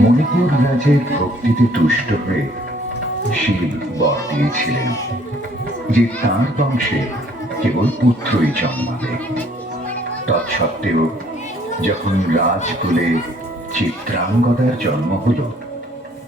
মণিপুর রাজের ভক্তিতে তুষ্ট হয়ে শিব বর দিয়েছিলেন যে তাঁর বংশে কেবল পুত্রই জন্মাবে। তৎসত্ত্বেও যখন রাজকুলে চিত্রাঙ্গদার জন্ম হল,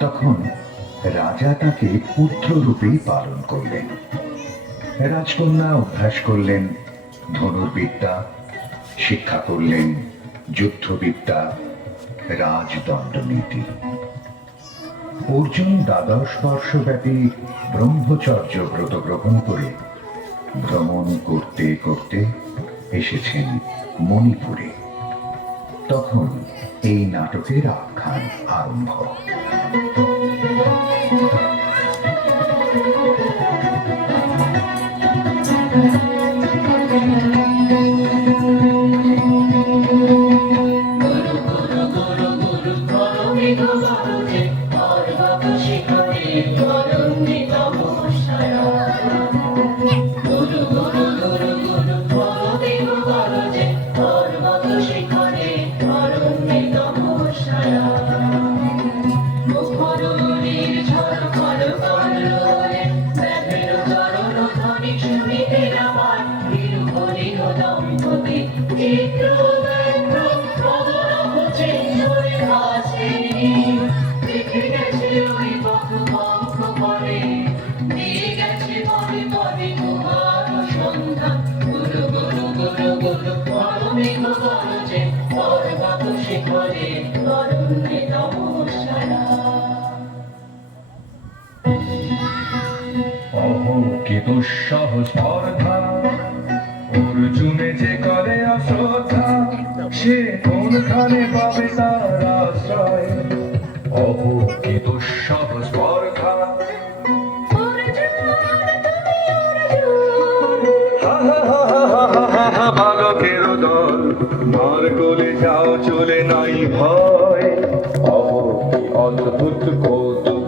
তখন রাজা তাকে পুত্র রূপেই পালন করলেন। রাজকন্যা অভ্যাস করলেন ধনুর্বিদ্যা, শিক্ষা করলেন যুদ্ধবিদ্যা, রাজদণ্ডনীতি। অর্জুন দ্বাদশ বর্ষব্যাপী ব্রহ্মচর্য ব্রত গ্রহণ করে ভ্রমণ করতে করতে এসেছেন মণিপুরে। তখন এই নাটকের আখ্যান আরম্ভ। স্পর্ধা অর্জুনে যে করে অশ্রদ্ধা, সে কোনখানে পাবে তার আশ্রয়? অহো কি দুঃসহ স্পর্ধা। বালকের দল মার কোলে যাও চলে নাই ভয়। অহো কি অদ্ভুত কৌতুক।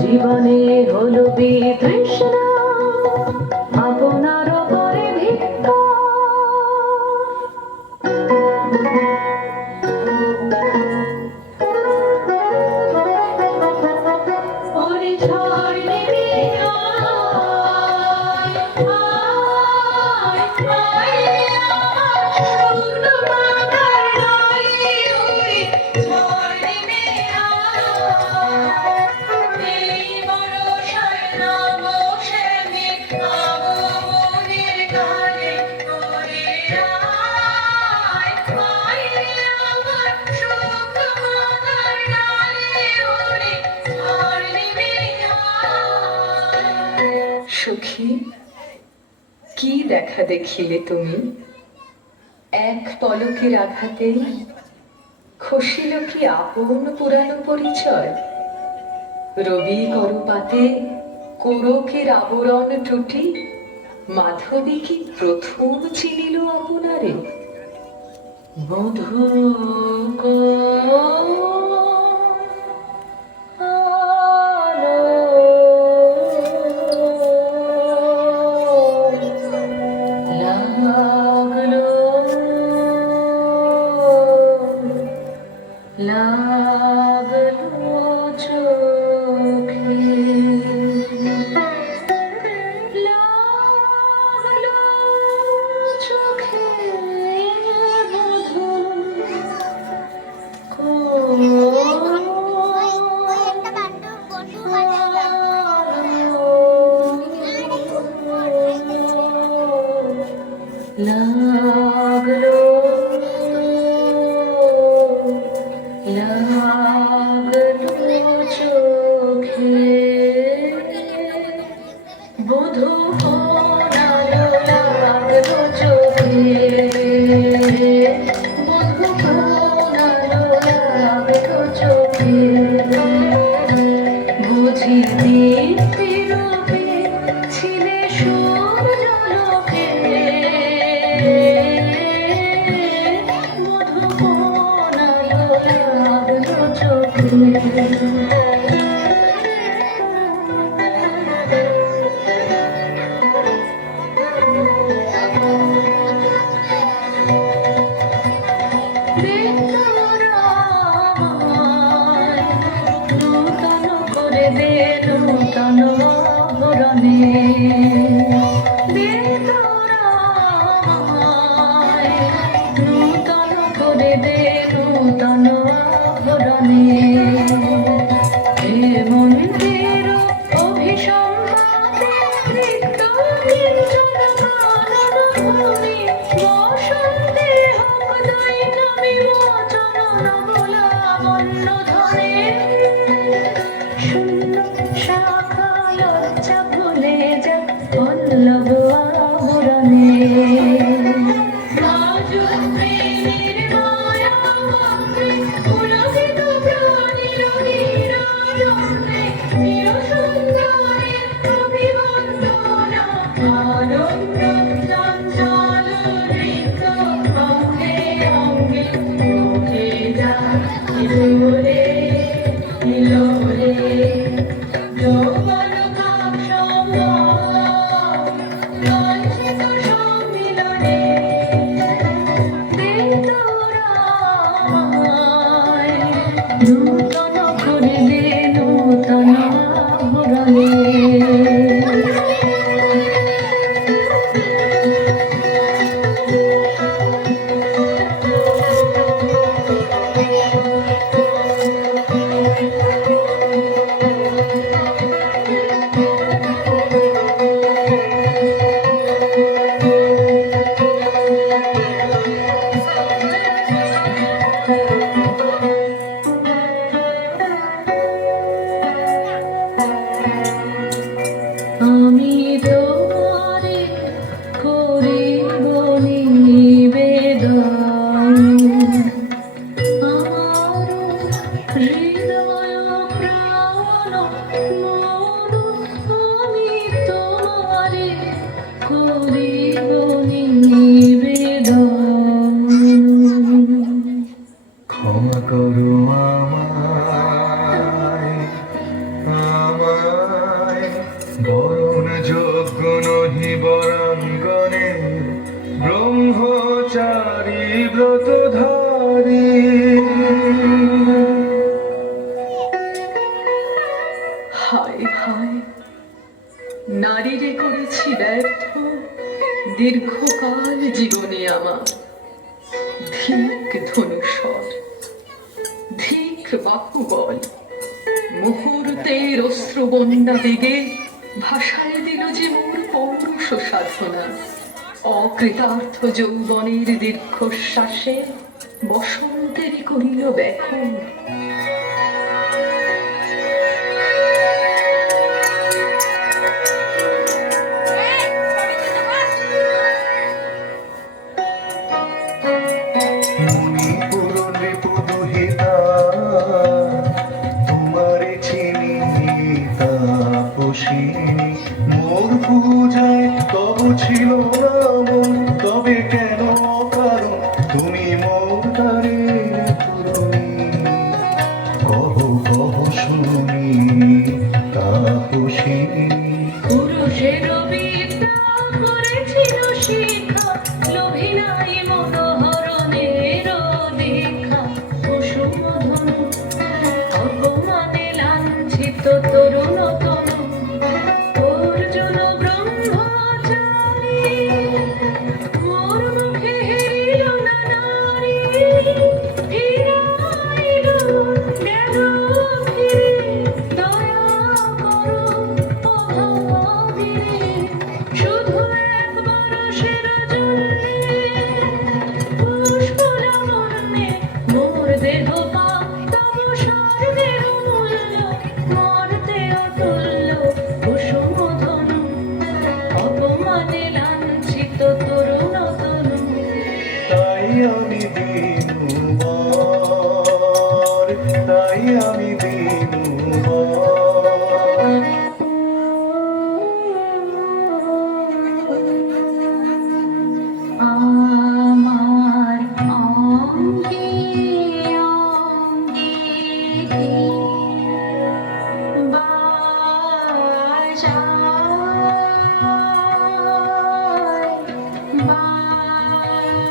জীবনে হলো বিতৃষ্ণা, আপনার পরে ভিক্ষা। সখী, কি দেখা দেখিলে তুমি? এক পলকের আঘাতে খসিল কি আপন পুরানো পরিচয়? রবি করপাতে কোরকের আবরণ টুটি মাধবী কি প্রথম চিনিল আপনারে? মধু Oh লাগলো চোখে বধূ কোনালো লাগলো চোখে বধূ কোনালো লাগলো চোখে বুঝি দীপ্তি রূপে ছিলে সূর্যালোকে বধূ কোনালো লাগলো চোখে নূতন করে দে নূতন আভরণে নূতন করে দে নূতন আভরণে হেমন্তের অভিসম্পাতে রিক্ত কিঞ্চন কানন ভূমি বসন্তে হোক দৈনমি মোচন নবলাবণ্য ধনে শূন্য শাখা লজ্জা ভুলে যা পল্লব আবরণে প্রেমের মায়া পুলকিত প্রাণীর নিরাজনে নিরসুন্দরে অভিবন্দনা আনন্দ চঞ্চল নৃত্য অঙ্গে অঙ্গে উঠে যা হিলোরে হিলোরে যৌবন কাক্ষম লাঞ্ছিত সম্মিলনে বেদরায় নূতন করে দে নূতন আভরণে আমি তোমারে করিব নিবেদন আমার হৃদয় প্রাণ মন আমি তোমারে করিব নিবেদন ক্ষমা করো আমায় আমায় বরণ যোগ্য নহি বরাঙ্গনে ব্রহ্মচারী ব্রতধারী হায় হায় নারীরে করেছি ব্যর্থ দীর্ঘকাল জীবনে আমার ধিক ধনুষর ধিক বাহুবল মুহূর্তের অশ্রুবন্যা বেগে ভাষায় দিল যে মোর পৌরুষ সাধনা অকৃতার্থ যৌবনের দীর্ঘশ্বাসে বসন্তেরই করিল ব্যাকুল মণিপুর রিপুদুহিতা তোমারে চিনি তাপসিনী মোর পূজায় তব ছিল না মন তবে কেন কারণ তুমি মোর তারে পুরনি কহ কহ শুনি তাপসিনী পুরুষের বিদ্যা করেছিল শিক্ষা লোভী নাই মনোহরণের দীক্ষা পশুমধনু অপমানে লাঞ্ছিত তরুণ তনু অর্জুন ব্রহ্মচারী মোর মুখে হেরিল না নারী ফিরাইল গেল ফিরে দয়া করো আমি দিনু আমার অঙ্গে অঙ্গে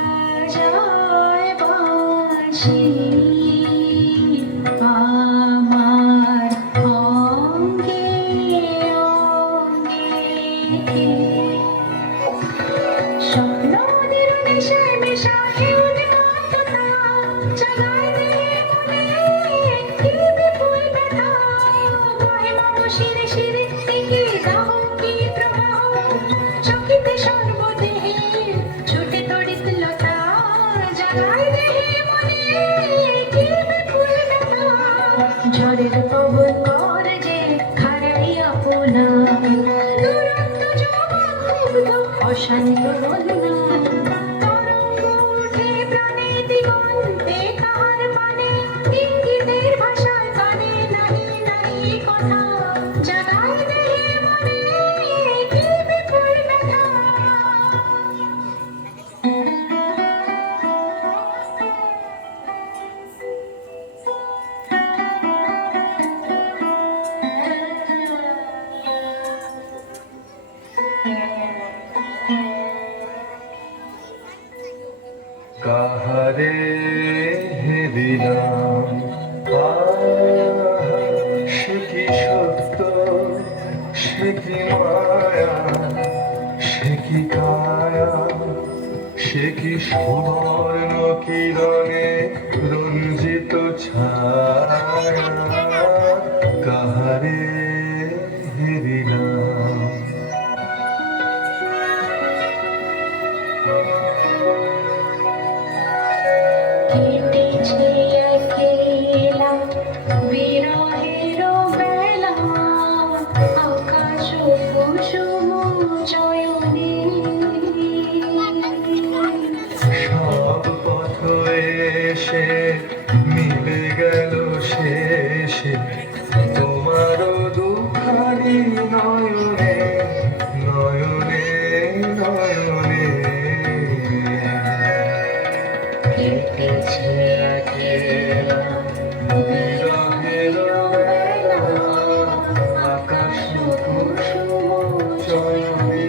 বাজায় বাঁশি আমার অঙ্গে অঙ্গে স্বপ্নদের নেশায় মেশায় উন্মাদনা জাগায় দেহে মনে কি বিপুল ব্যথা বহে মম শিরে শিরে একে দাহ কি প্রবাহ চকিতে সর্বদেহে ছুটে তড়িৎ লতা জাগায় দেহে মনে কি বিপুল ব্যথা ঝড়ের পবন কর যে খাড়াই আপনা দুরন্ত জবান মুগ্ধ অশান্ত বলনা তরঙ্গ উঠে প্রাণে দিগন্তে কাহার পানে ইঙ্গিতের ভাষায় কানে নাহি নাহি কথা জাগায় দেহে মনে কি বিপুল ব্যথা কাহারে হেরিলাম সে কি সত্য সে কি মায়া সে কি কায়া সে কি সুবর্ণ কিরণে রঞ্জিত ছায়া কাহারে হেরিলাম কেটেছে একলা বিরহের বেলা আকাশ কুসুম চয়নে সব পথ এসে মিলে গেল শেষে তোমার দুখানি নয়নে নয়নে নয়নে কেটেছে একলা বিরহের বেলা আকাশ কুসুম চয়নে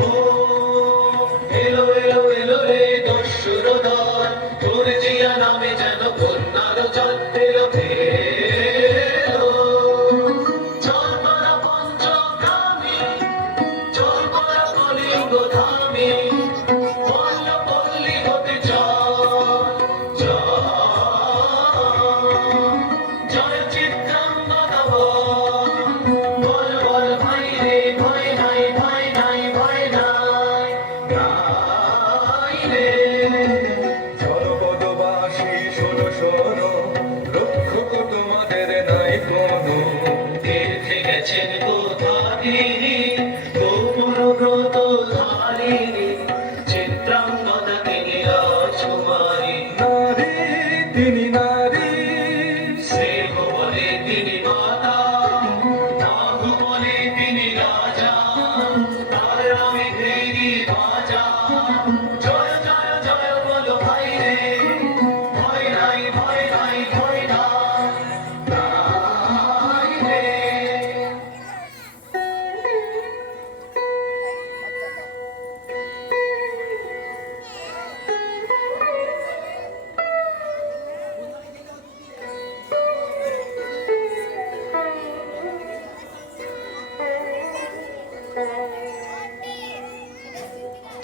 ও এলো এলো এলো রে দস্যুরদল তোর জিয়া নামে যেন কন্যার জল এলো এলো চল পারা পঞ্চগ্রামে চল পারা কলিঙ্গ ধামে পল্ল পল্লী হতে চল চল জয় চিত্রাঙ্গনা বল বল ভাই রে ভয় নাই ভয় নাই ভয় নাই নাই রে জনপদবাসী শোনো শোনো রক্ষক তোমাদের নাই কোনো তীর্থে গেছেন কোথারিণী গোপন ব্রত ধারিণী চিত্রাঙ্গনা তিনি রাজকুমারী নারী তিনি নারী স্নেহ বলে তিনি মাতা বাহু বলে তিনি রাজা তার নামে ভেরি বাজা জয় জয় জয় বলো ভাই রে ভয় নাই ভয় নাই ভয় নাই নাই রে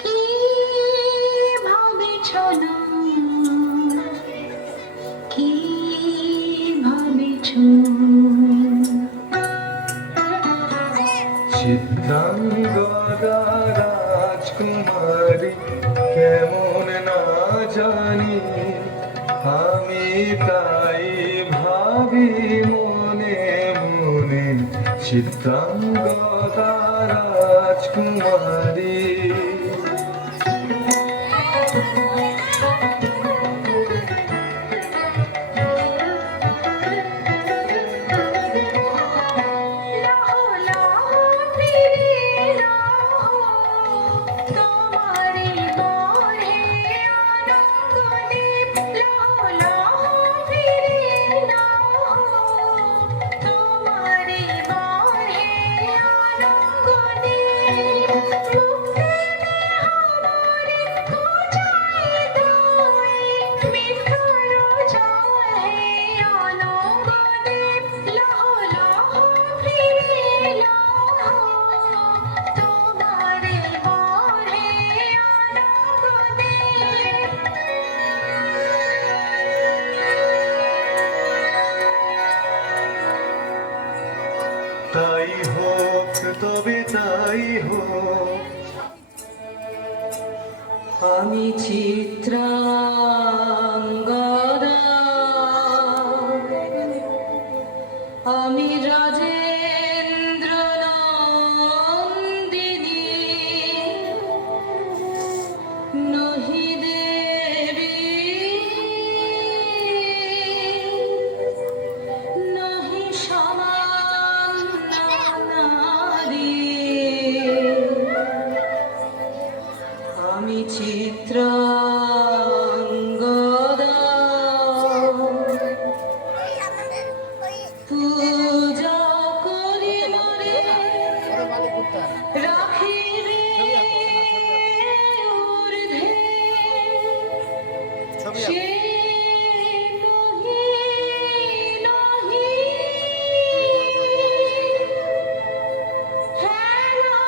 কি ভাবেছ না কি ভাবেছ চিত্রাঙ্গদা রাজকুমারী কেমন না জানি আমি তাই ভাব ভাবি মনে মনে চিত্রাঙ্গদা রাজকুমারী। লাহো লাহো ফিরে লাহো তোমারি মোহে আনন্দদীপ। লাহো লাহো ফিরে লাহো তোমারি মোহে আনন্দদীপ। মুক্তি আমারে খোঁজায় দোয় মিঠারো চাহে আনন্দদীপ। লাহো লাহো ফিরে লাহো তোমারি মোহে আনন্দদীপ। তাই হোক তবে তাই হোক, আমি চিত্রাঙ্গদা, আমি রাজেন্দ্র নন্দিনী, নহি দেবী নহি সামান্য নারী। আমি চিত্রাঙ্গদা, পূজা করি মরে রাখিবে ঊর্ধ্বে। সে নহি নহি হেলা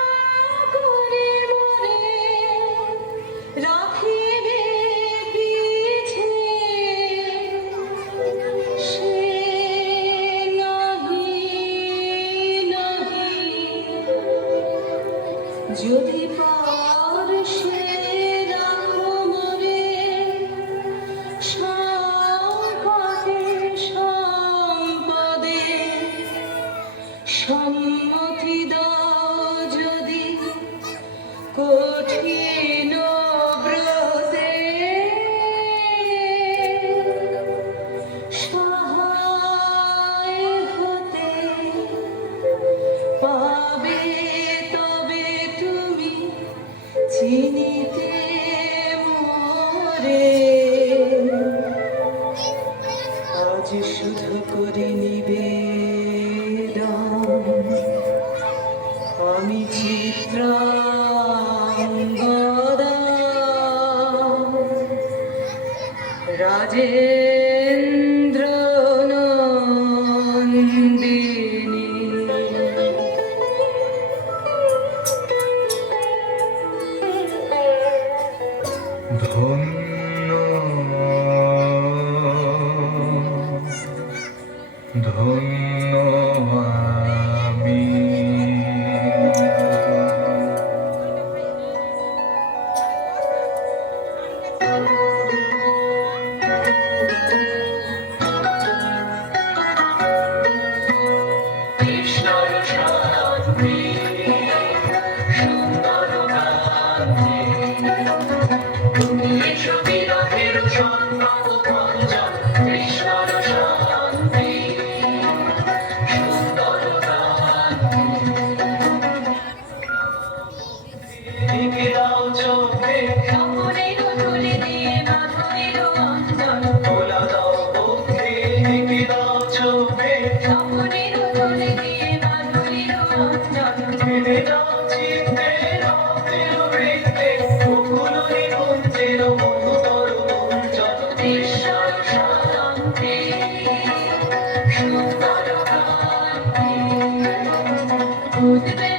করে মরে রাখিবে পিছে। সে নহি নহি যদি পারশে রাখো মোরে সম্পদে সম্পদে। সম্মতি দাও যদি কঠিন ব্রতে, সহায় হতে পাবে তবে তুমি চিনিতে মোরে। আজ শুধু করে নিবেদন, আমি চিত্রাঙ্গদা, রাজেন্দ্র নন্দিনী। ধন্য ধন্য আমি। কৃষ্ণর শান্তি সুন্দর কান্তি, তুমি এসো বিরহের সংবাদ ভঞ্জন। কৃষ্ণর শান্তি সুন্দর কান্তি, দিকে দাও চোখে স্বপ্নের তুলে দিয়ে মাধুরীর অঞ্জন। তোলা দাও বুদ্ধি, দিকে দাও চোখে স্বপ্নের তুলে দিয়ে মাধুরীর অঞ্জন। ফেলে দাও চিত্তে রথের বৃত্তে বকুল নিকুঞ্জের মধুতর গুঞ্জন। ঈশ্বর শান্তি সুন্দর কান্তি, উদ্বেগ